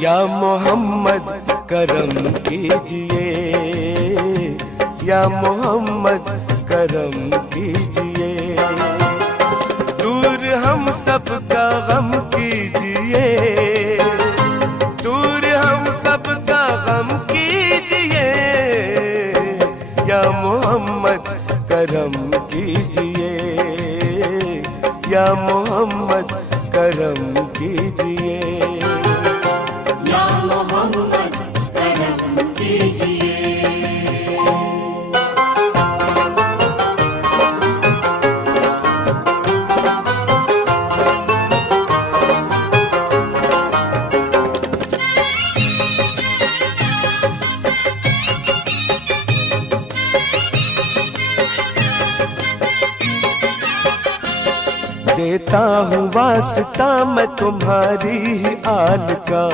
या मोहम्मद करम कीजिए, या मोहम्मद करम कीजिए। दूर हम सबका गम कीजिए, दूर हम सबका गम कीजिए। या मोहम्मद करम कीजिए, या मोहम्मद करम कीजिए। या मोहम्मद करम कीजिए। देता हूँ वास्ता मैं तुम्हारी ही आल का।